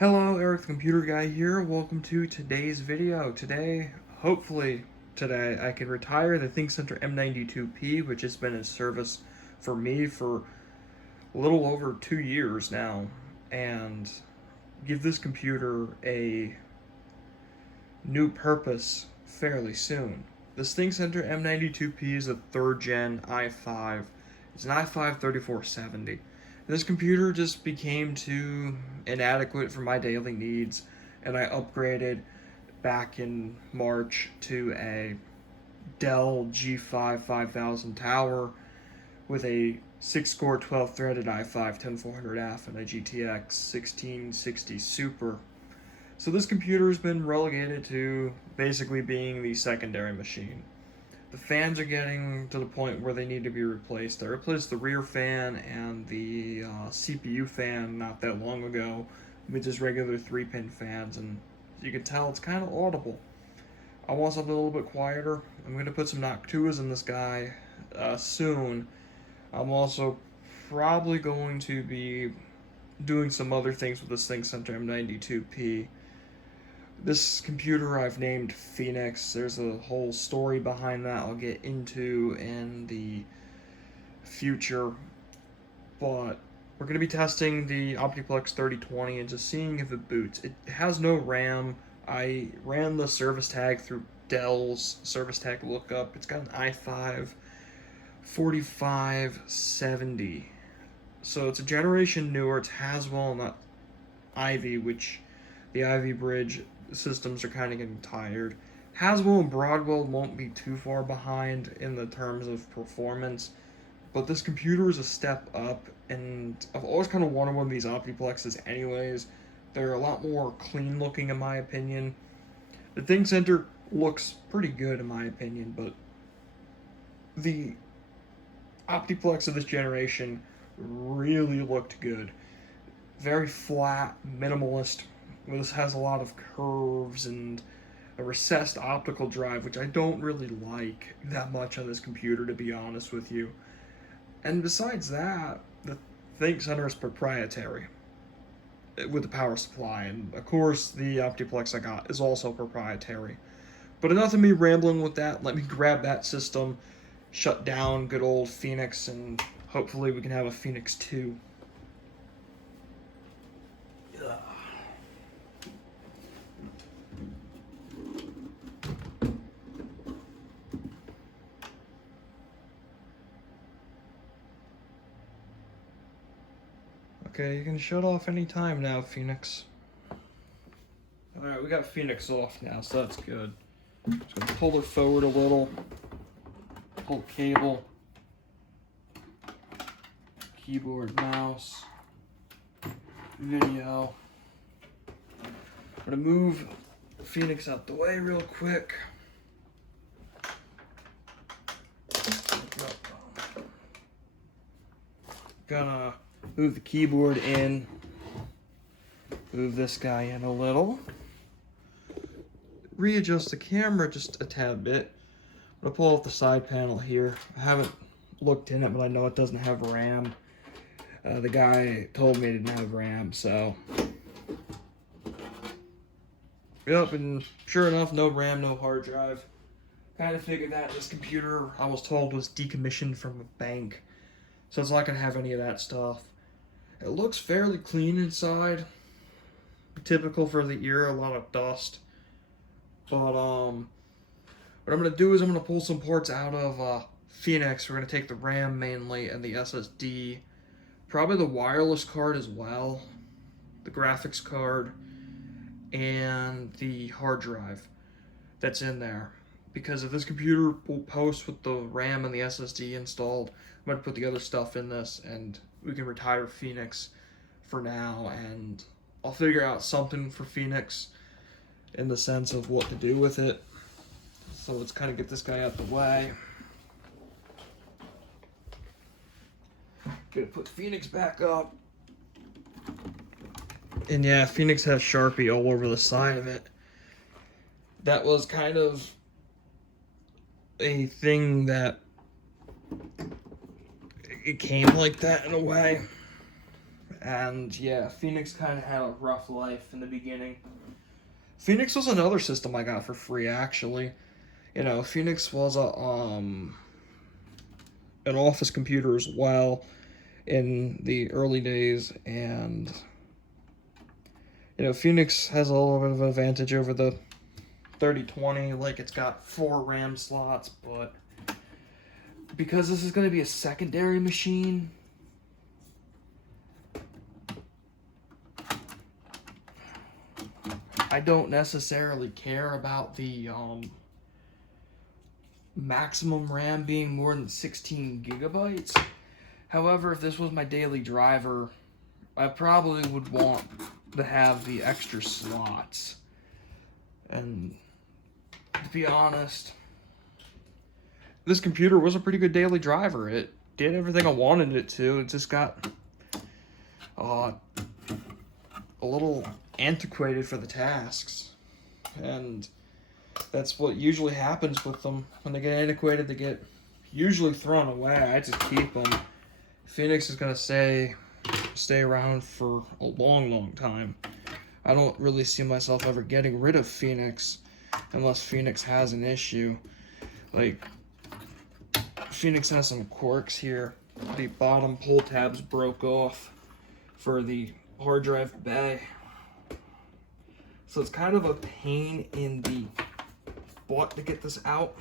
Hello, Eric the Computer Guy here. Welcome to today's video. Hopefully today, I can retire the ThinkCentre M92P, which has been in service for me for a little over 2 years now, and give this computer a new purpose fairly soon. This ThinkCentre M92P is a 3rd gen i5. It's an i5 3470. This computer just became too inadequate for my daily needs, and I upgraded back in March to a Dell G5 5000 tower with a 6-core 12-threaded i5 10400F and a GTX 1660 Super. So this computer has been relegated to basically being the secondary machine. The fans are getting to the point where they need to be replaced. I replaced the rear fan and the CPU fan not that long ago with just regular 3-pin fans, and you can tell it's kind of audible. I want something a little bit quieter. I'm going to put some Noctuas in this guy soon. I'm also probably going to be doing some other things with this ThinkCentre M92P. This computer I've named Phoenix. There's a whole story behind that I'll get into in the future. But we're going to be testing the OptiPlex 3020 and just seeing if it boots. It has no RAM. I ran the service tag through Dell's service tag lookup. It's got an i5 4570. So it's a generation newer. It's Haswell, not Ivy, which the Ivy Bridge systems are kind of getting tired. Haswell and Broadwell won't be too far behind in the terms of performance, but this computer is a step up, and I've always kind of wanted one of these OptiPlexes anyways. They're a lot more clean looking in my opinion. The ThinkCentre looks pretty good in my opinion, but the OptiPlex of this generation really looked good. Very flat, minimalist. This has a lot of curves and a recessed optical drive, which I don't really like that much on this computer, to be honest with you. And besides that, the ThinkCentre is proprietary with the power supply, and of course the OptiPlex I got is also proprietary. But enough of me rambling with that. Let me grab that system, shut down good old Phoenix, and hopefully we can have a Phoenix 2. Okay, you can shut off any time now, Phoenix. Alright, we got Phoenix off now, so that's good. Just gonna pull it forward a little. Pull the cable. Keyboard, mouse. Video. I'm gonna move Phoenix out the way real quick. Gonna move the keyboard in, move this guy in a little, readjust the camera just a tad bit. I'm gonna pull off the side panel here. I haven't looked in it, but I know it doesn't have RAM. The guy told me it didn't have RAM, so. Yep, and sure enough, no RAM, no hard drive. Kind of figured that. This computer, I was told, was decommissioned from a bank, so it's not gonna have any of that stuff. It looks fairly clean inside. Typical for the era, a lot of dust. But what I'm gonna do is I'm gonna pull some parts out of Phoenix. We're gonna take the RAM mainly and the SSD, probably the wireless card as well, the graphics card, and the hard drive that's in there. Because if this computer will post with the RAM and the SSD installed, I'm gonna put the other stuff in this, and we can retire Phoenix for now, and I'll figure out something for Phoenix in the sense of what to do with it. So let's kind of get this guy out the way. Gonna put Phoenix back up. And yeah, Phoenix has Sharpie all over the side of it. That was kind of a thing that it came like that in a way. And yeah, Phoenix kind of had a rough life in the beginning. Phoenix was another system I got for free, actually. You know, Phoenix was an office computer as well in the early days, and you know, Phoenix has a little bit of an advantage over the 3020. Like, it's got 4 RAM slots, but because this is going to be a secondary machine, I don't necessarily care about the maximum RAM being more than 16 gigabytes. However, if this was my daily driver, I probably would want to have the extra slots. And to be honest, this computer was a pretty good daily driver. It did everything I wanted it to. It just got a little antiquated for the tasks. And that's what usually happens with them. When they get antiquated, they get usually thrown away. I just keep them. Phoenix is going to stay around for a long, long time. I don't really see myself ever getting rid of Phoenix unless Phoenix has an issue. Like, Phoenix has some quirks here. The bottom pull tabs broke off for the hard drive bay. So it's kind of a pain in the butt to get this out.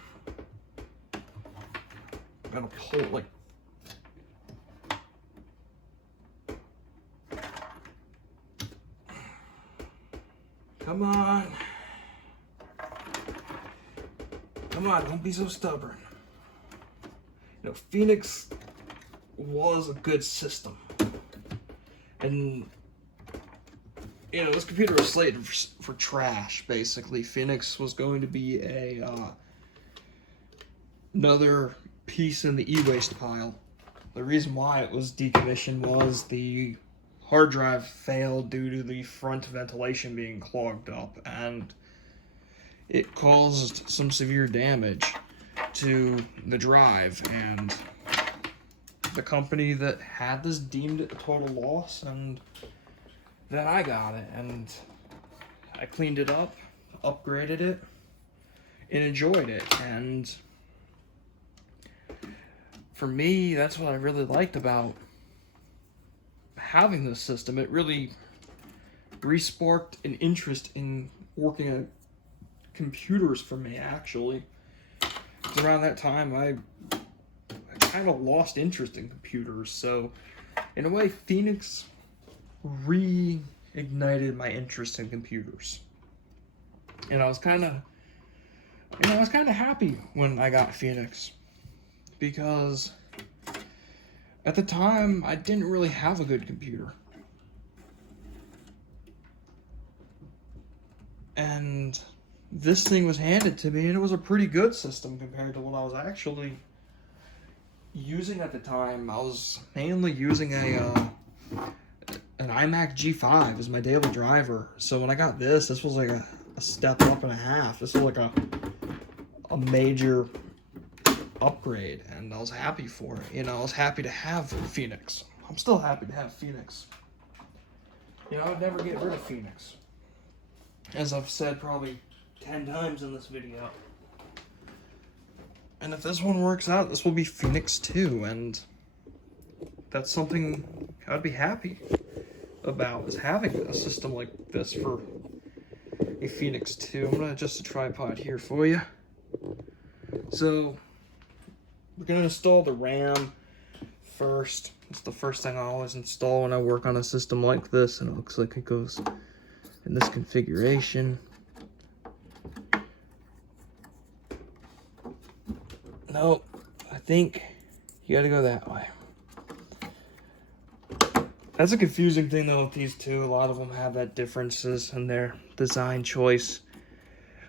I'm gonna pull it like come on. Come on, don't be so stubborn. You know, Phoenix was a good system. And, you know, this computer was slated for trash, basically. Phoenix was going to be another piece in the e-waste pile. The reason why it was decommissioned was the hard drive failed due to the front ventilation being clogged up, and it caused some severe damage to the drive, and the company that had this deemed it a total loss, and then I got it, and I cleaned it up, upgraded it, and enjoyed it. And for me, that's what I really liked about having this system. It really re-sparked an interest in working at computers for me, actually. 'Cause around that time, I kind of lost interest in computers. So, in a way, Phoenix reignited my interest in computers. And I was kind of happy when I got Phoenix, because at the time I didn't really have a good computer. And this thing was handed to me, and it was a pretty good system compared to what I was actually using at the time. I was mainly using an iMac G5 as my daily driver. So when I got this was like a step up and a half. This was like a major upgrade, and I was happy for it. You know, I was happy to have Phoenix. I'm still happy to have Phoenix. You know, I would never get rid of Phoenix, as I've said probably 10 times in this video. And if this one works out, this will be Phoenix 2, and that's something I'd be happy about, is having a system like this for a Phoenix 2. I'm gonna adjust the tripod here for you. So, we're gonna install the RAM first. It's the first thing I always install when I work on a system like this, and it looks like it goes in this configuration. Nope, I think you gotta go that way. That's a confusing thing though with these two. A lot of them have that differences in their design choice.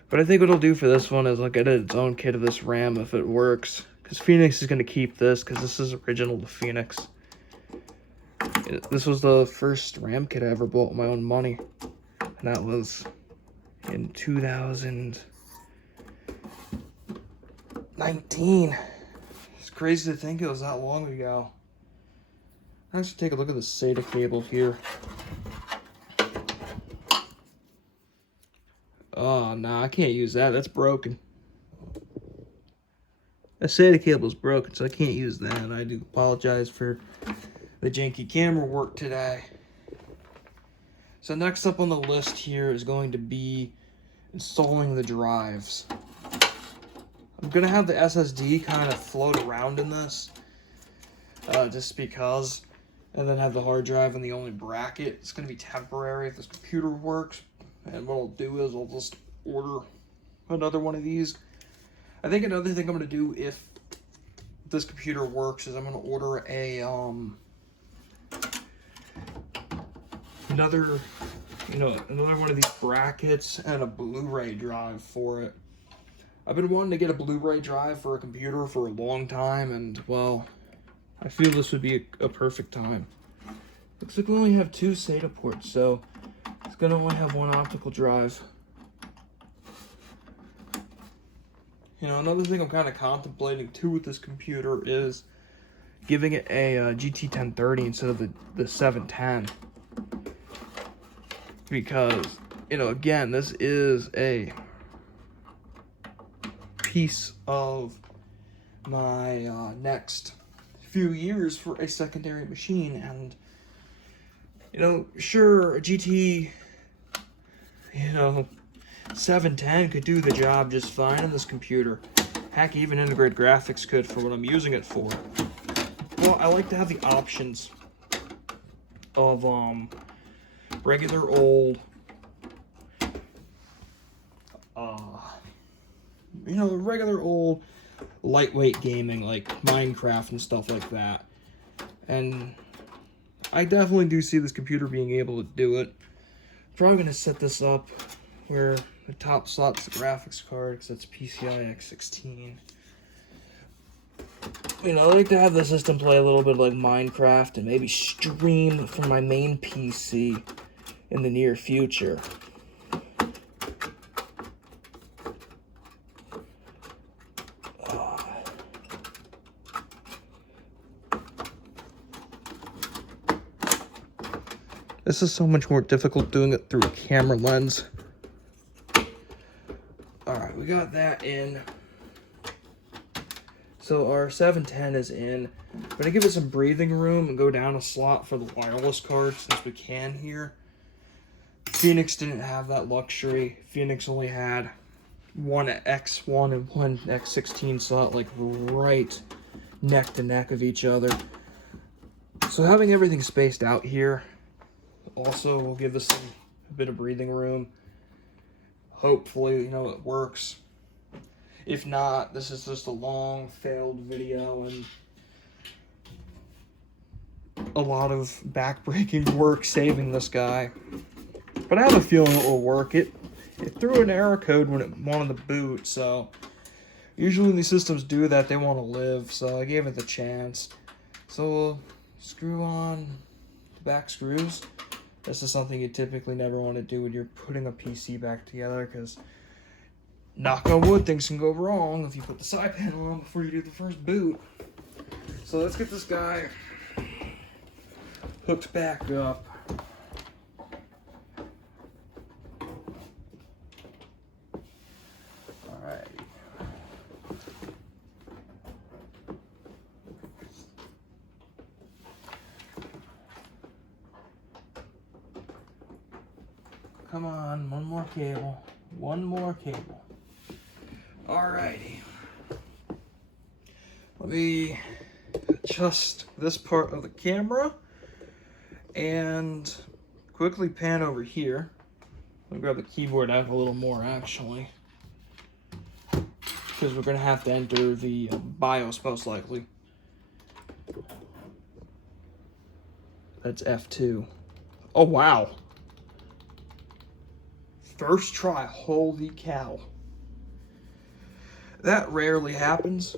But I think what I'll do for this one is I'll get its own kit of this RAM if it works. Because Phoenix is going to keep this, because this is original to Phoenix. This was the first RAM kit I ever bought with my own money. And that was in 2019. It's crazy to think it was that long ago. Let's take a look at the SATA cable here. Oh, no, I can't use that. That's broken. The SATA cable is broken, so I can't use that. I do apologize for the janky camera work today. So next up on the list here is going to be installing the drives. I'm going to have the SSD kind of float around in this, just because, and then have the hard drive in the only bracket. It's going to be temporary if this computer works, and what I'll do is I'll just order another one of these. I think another thing I'm going to do if this computer works is I'm going to order a another one of these brackets and a Blu-ray drive for it. I've been wanting to get a Blu-ray drive for a computer for a long time, and well, I feel this would be a perfect time. Looks like we only have 2 SATA ports, so it's gonna only have 1 optical drive. You know, another thing I'm kind of contemplating too with this computer is giving it a GT 1030 instead of the 710. Because, you know, again, this is a piece of my next few years for a secondary machine. And, you know, sure, a GT, 710 could do the job just fine on this computer. Heck, even integrated graphics could for what I'm using it for. Well, I like to have the options of regular old regular old lightweight gaming like Minecraft and stuff like that. And I definitely do see this computer being able to do it. Probably going to set this up where the top slot's the graphics card, because it's PCI X16. You know, I like to have the system play a little bit like Minecraft and maybe stream from my main PC in the near future. This is so much more difficult doing it through a camera lens. Alright, we got that in. So our 710 is in. I'm going to give it some breathing room and go down a slot for the wireless card since we can here. Phoenix didn't have that luxury. Phoenix only had one X1 and one X16 slot, like right neck to neck of each other. So having everything spaced out here also will give us a bit of breathing room. Hopefully, it works. If not, this is just a long failed video and a lot of backbreaking work saving this guy. But I have a feeling it will work. It threw an error code when it wanted to boot, so usually when these systems do that, they want to live, so I gave it the chance. So we'll screw on the back screws. This is something you typically never want to do when you're putting a PC back together, because knock on wood, things can go wrong if you put the side panel on before you do the first boot. So let's get this guy hooked back up. Alright. Come on, one more cable. One more cable. Alrighty. Let me adjust this part of the camera and quickly pan over here. Let me grab the keyboard out a little more, actually, because we're going to have to enter the BIOS most likely. That's F2. Oh, wow. First try, holy cow. That rarely happens.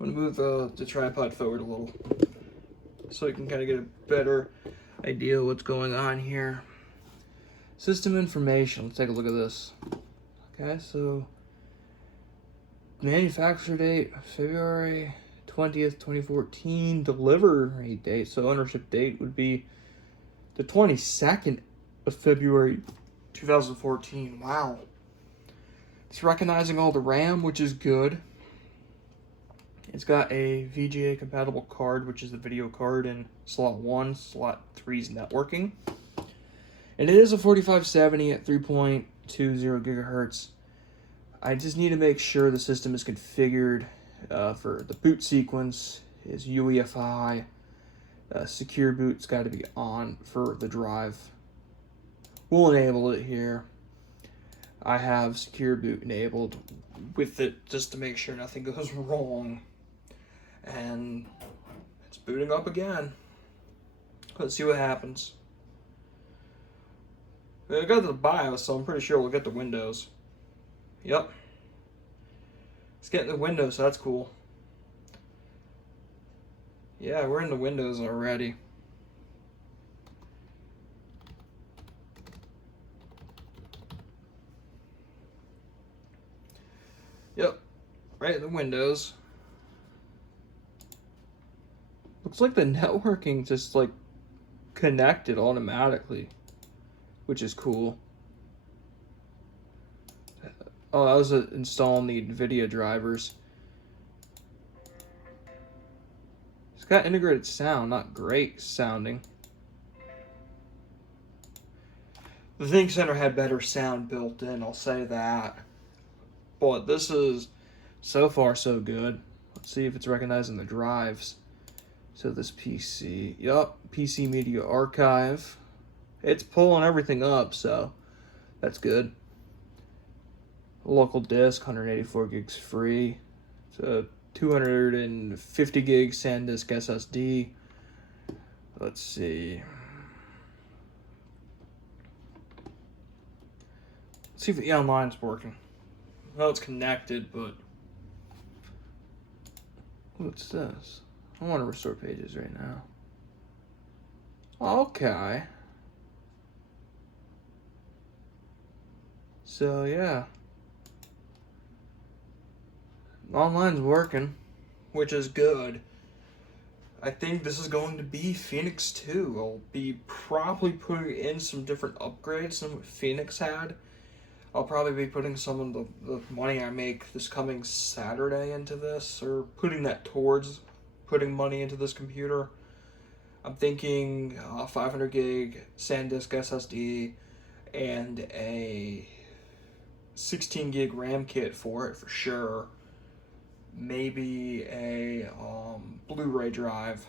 I'm going to move the tripod forward a little so you can kind of get a better idea of what's going on here. System information, let's take a look at this. Okay, so manufacture date, February 20th, 2014 delivery date. So ownership date would be the 22nd of February 2014. Wow. It's recognizing all the RAM, which is good. It's got a VGA compatible card, which is the video card in slot 1, slot 3's networking. And it is a 4570 at 3.20 gigahertz. I just need to make sure the system is configured for the boot sequence is UEFI. Secure boot's got to be on for the drive. We'll enable it here. I have secure boot enabled with it just to make sure nothing goes wrong. And it's booting up again. Let's see what happens. I got the BIOS, so I'm pretty sure we'll get the Windows. Yep. It's getting the Windows, so that's cool. Yeah, we're in the Windows already. Yep, right in the Windows. Looks like the networking just like connected automatically, which is cool. Oh, that was installing the NVIDIA drivers. It's got integrated sound, not great sounding. The ThinkCentre had better sound built in, I'll say that. But this is so far so good. Let's see if it's recognizing the drives. So this PC, yup, PC Media Archive. It's pulling everything up, so that's good. Local disk, 184 gigs free. It's a 250 gig SanDisk SSD. Let's see. Let's see if the online's working. Well, it's connected, but what's this? I want to restore pages right now. Okay. So yeah. Online's working, which is good. I think this is going to be Phoenix 2. I'll be probably putting in some different upgrades than what Phoenix had. I'll probably be putting some of the money I make this coming Saturday into this, or putting that towards putting money into this computer. I'm thinking 500 gig SanDisk SSD and a 16 gig RAM kit for it for sure. Maybe a Blu-ray drive.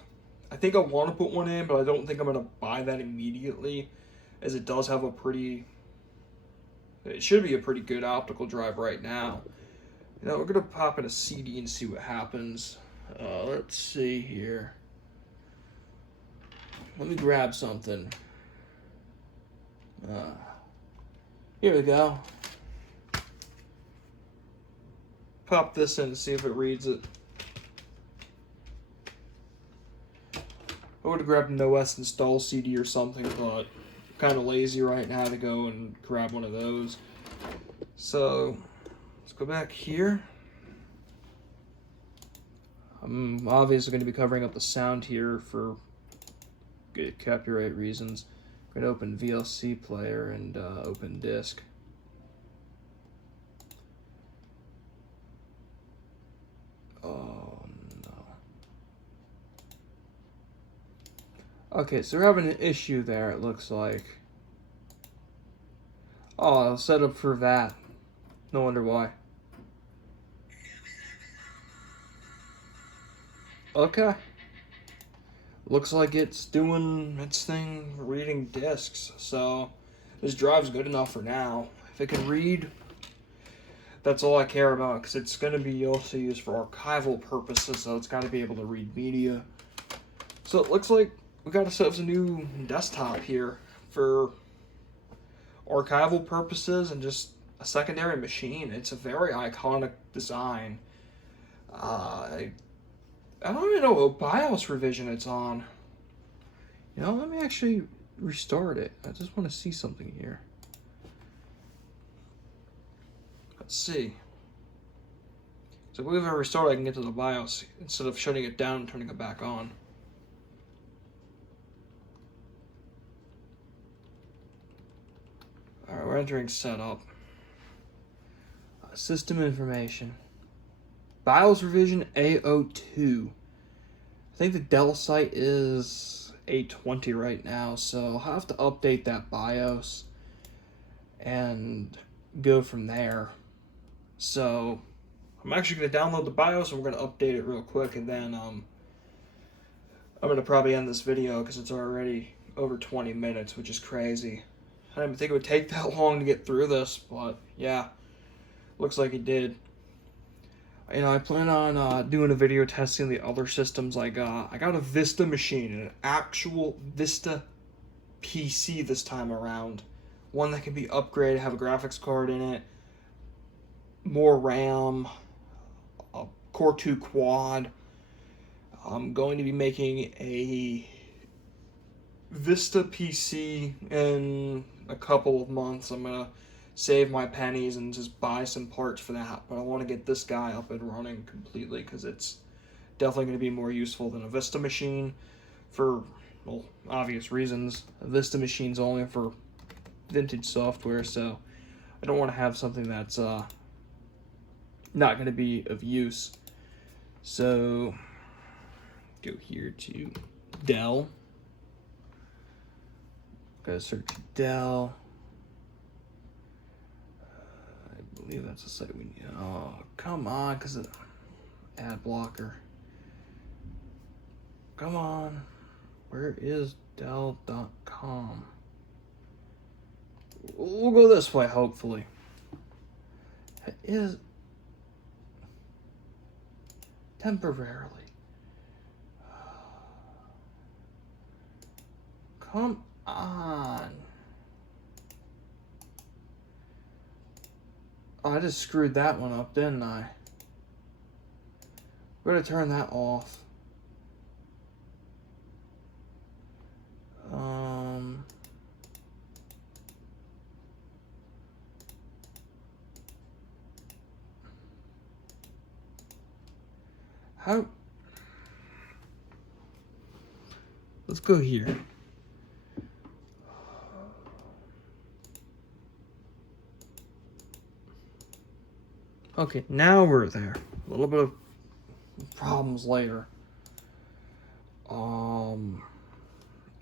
I think I want to put one in, but I don't think I'm going to buy that immediately, as it does have a pretty... It should be a pretty good optical drive right now. You know, we're going to pop in a CD and see what happens. Let's see here. Let me grab something. Here we go. Pop this in and see if it reads it. I would have grabbed an OS install CD or something, but I'm kind of lazy right now to go and grab one of those. So let's go back here. I'm obviously going to be covering up the sound here for good copyright reasons. I'm going to open VLC player and open disk. Oh no. Okay, so we're having an issue there, it looks like. Oh, I'll set up for that. No wonder why. Okay. Looks like it's doing its thing, reading disks. So this drive's good enough for now. If it can read, that's all I care about, because it's going to be also used for archival purposes, so it's got to be able to read media. So it looks like we got ourselves a new desktop here for archival purposes and just a secondary machine. It's a very iconic design. I don't even know what BIOS revision it's on. You know, let me actually restart it. I just want to see something here. Let's see. So I believe if I restart, I can get to the BIOS instead of shutting it down and turning it back on. Alright, we're entering setup. System information. BIOS revision A02. I think the Dell site is 820 right now, so I'll have to update that BIOS and go from there. So I'm actually going to download the BIOS and we're going to update it real quick, and then I'm going to probably end this video because it's already over 20 minutes, which is crazy. I didn't think it would take that long to get through this, but yeah, looks like it did. You know, I plan on doing a video testing the other systems I got. I got a Vista machine, an actual Vista PC this time around. One that can be upgraded, have a graphics card in it, more RAM, a Core 2 quad. I'm going to be making a Vista PC in a couple of months. I'm going to save my pennies and just buy some parts for that, but I want to get this guy up and running completely because it's definitely going to be more useful than a Vista machine for, well, obvious reasons. A Vista machine's only for vintage software, so I don't want to have something that's not going to be of use. So go here to Dell. Gotta search Dell. I believe that's a site we need. Oh, come on, because of ad blocker. Come on. Where is Dell.com? We'll go this way, hopefully. It is temporarily. Come on. Oh, I just screwed that one up, didn't I? We're gonna turn that off. How? Let's go here. Okay, now we're there. A little bit of problems later.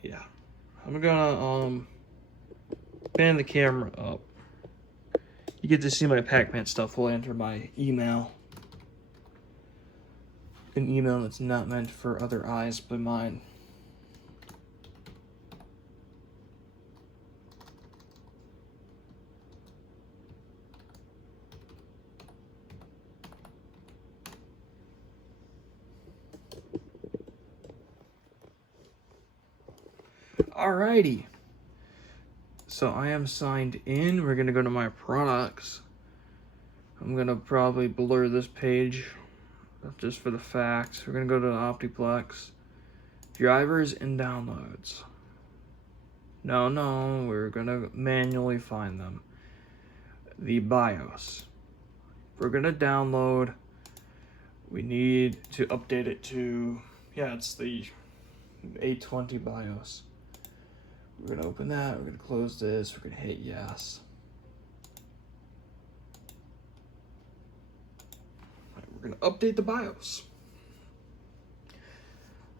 Yeah. I'm gonna pan the camera up. You get to see my Pac-Man stuff while I enter my email. An email that's not meant for other eyes but mine. Alrighty. So I am signed in. We're gonna go to my products. I'm gonna probably blur this page just for the facts. We're gonna go to the OptiPlex. Drivers and downloads. No, we're gonna manually find them. The BIOS. We're gonna download. We need to update it to, yeah, it's the 820 BIOS. We're gonna open that, we're gonna close this, we're gonna hit yes. Right, we're gonna update the BIOS.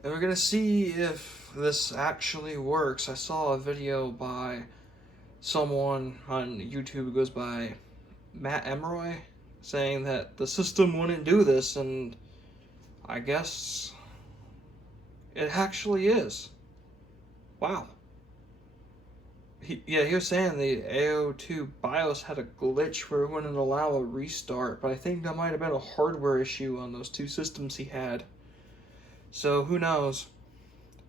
And we're gonna see if this actually works. I saw a video by someone on YouTube who goes by Matt Emeroy saying that the system wouldn't do this, and I guess it actually is. Wow. He was saying the A02 BIOS had a glitch where it wouldn't allow a restart, but I think that might have been a hardware issue on those two systems he had. So who knows?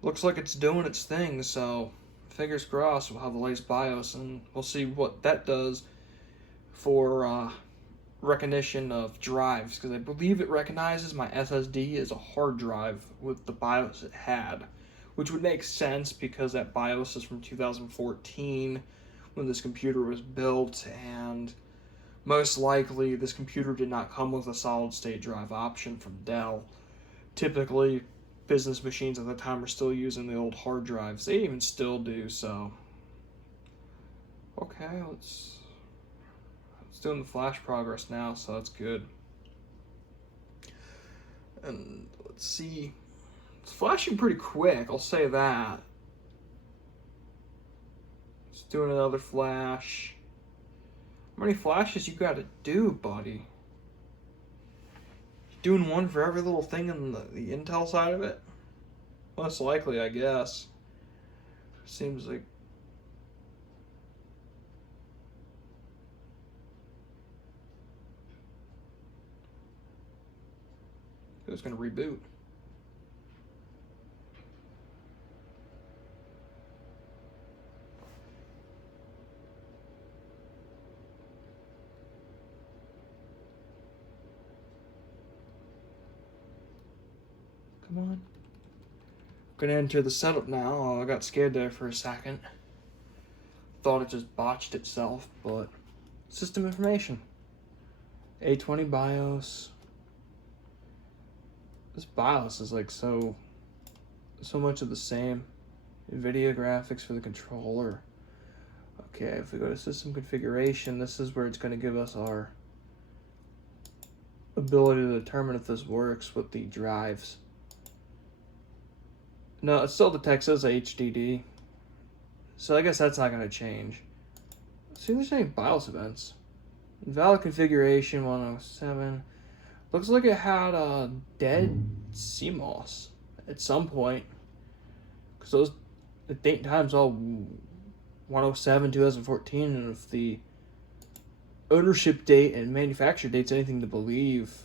Looks like it's doing its thing, so fingers crossed we'll have the latest BIOS, and we'll see what that does for recognition of drives, because I believe it recognizes my SSD as a hard drive with the BIOS it had. Which would make sense because that BIOS is from 2014 when this computer was built, and Most likely, this computer did not come with a solid-state drive option from Dell. Typically, business machines at the time are still using the old hard drives. They even still do, so. Okay, let's doing the flash progress now, so that's good. And let's see. It's flashing pretty quick, I'll say that. It's doing another flash. How many flashes you gotta do, buddy? Doing one for every little thing in the Intel side of it? Most likely, I guess. Seems like. It was gonna reboot. Come on. Gonna enter the setup now. I got scared there for a second. Thought it just botched itself, but system information. A20 BIOS. This BIOS is like so much of the same. NVIDIA graphics for the controller. Okay, if we go to system configuration, this is where it's going to give us our ability to determine if this works with the drives. No, it still detects as HDD. So I guess that's not going to change. Let's see if there's any BIOS events. Invalid configuration 107. Looks like it had a dead CMOS at some point. Because those, the date and time's all 107, 2014. And if the ownership date and manufacture date's anything to believe,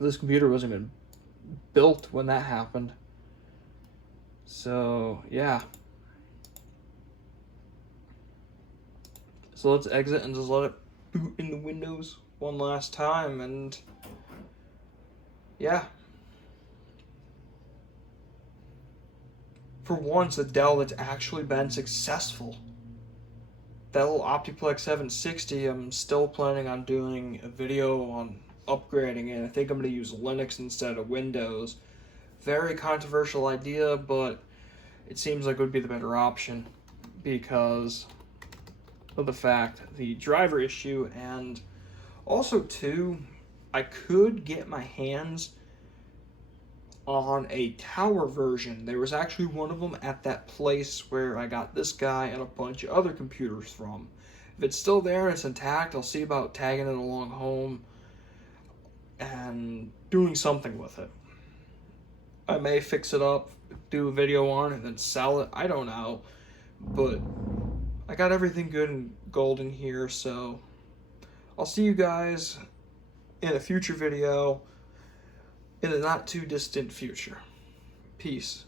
this computer wasn't even built when that happened. So, yeah. So let's exit and just let it boot in the Windows one last time, and yeah. For once, a Dell that's actually been successful. Dell OptiPlex 760, I'm still planning on doing a video on upgrading it. I think I'm going to use Linux instead of Windows. Very controversial idea, but it seems like it would be the better option because of the fact, the driver issue, and also too, I could get my hands on a tower version. There was actually one of them at that place where I got this guy and a bunch of other computers from. If it's still there and it's intact, I'll see about tagging it along home and doing something with it. I may fix it up, do a video on it, and then sell it. I don't know. But I got everything good and golden here, so I'll see you guys in a future video in a not too distant future. Peace.